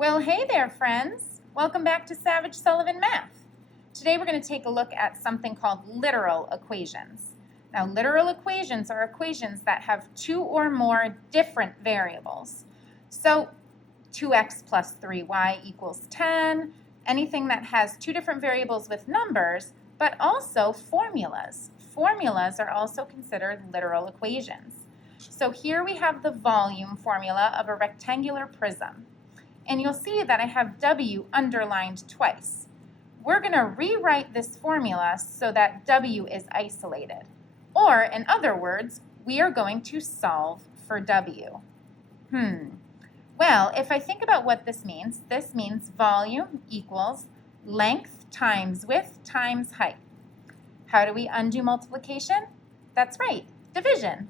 Well, hey there, friends. Welcome back to Savage Sullivan Math. Today we're going to take a look at something called literal equations. Now, literal equations are equations that have two or more different variables. So, 2x plus 3y equals 10, anything that has two different variables with numbers, but also formulas. Formulas are also considered literal equations. So here we have the volume formula of a rectangular prism. And you'll see that I have W underlined twice. We're going to rewrite this formula so that W is isolated. Or, in other words, we are going to solve for W. Well, if I think about what this means volume equals length times width times height. How do we undo multiplication? That's right, division.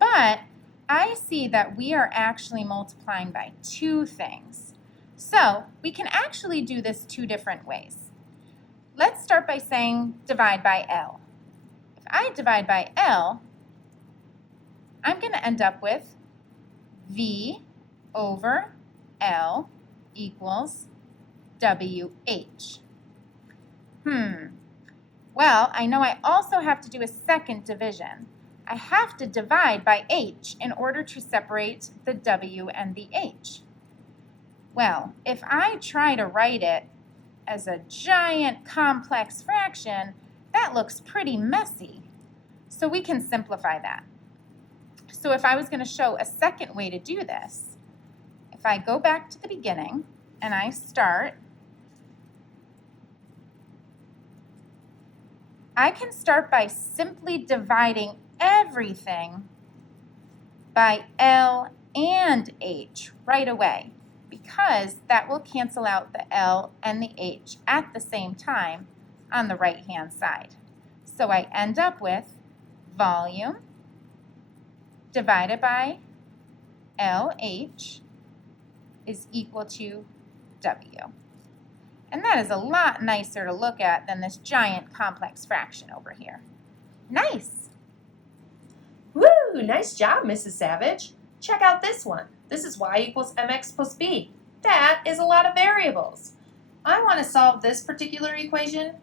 But I see that we are actually multiplying by two things. So we can actually do this two different ways. Let's start by saying divide by L. If I divide by L, I'm going to end up with V over L equals WH. Well, I know I also have to do a second division. I have to divide by H in order to separate the W and the H. Well, if I try to write it as a giant complex fraction, that looks pretty messy. So we can simplify that. So if I was going to show a second way to do this, if I go back to the beginning and I can start by simply dividing everything by L and H right away, because that will cancel out the L and the H at the same time on the right-hand side. So I end up with volume divided by LH is equal to W. And that is a lot nicer to look at than this giant complex fraction over here. Nice! Woo! Nice job, Mrs. Savage. Check out this one. This is y equals mx plus b. That is a lot of variables. I want to solve this particular equation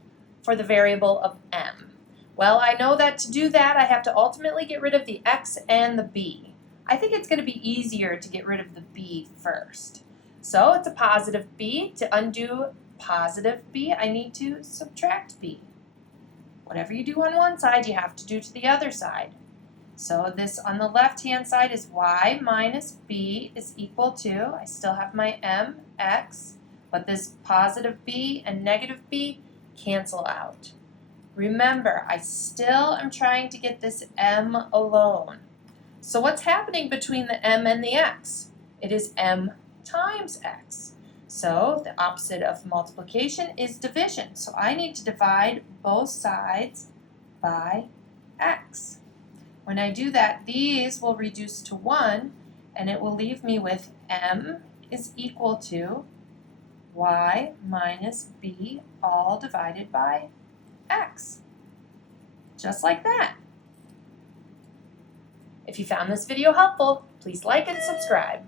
for the variable of m. Well, I know that to do that, I have to ultimately get rid of the x and the b. I think it's going to be easier to get rid of the b first. So it's a positive b. To undo positive b, I need to subtract b. Whatever you do on one side, you have to do to the other side. So this on the left-hand side is y minus b is equal to, I still have my mx, but this positive b and negative b cancel out. Remember, I still am trying to get this m alone. So what's happening between the m and the x? It is m times x. So the opposite of multiplication is division. So I need to divide both sides by x. When I do that, these will reduce to 1, and it will leave me with m is equal to y minus b all divided by x. Just like that. If you found this video helpful, please like and subscribe.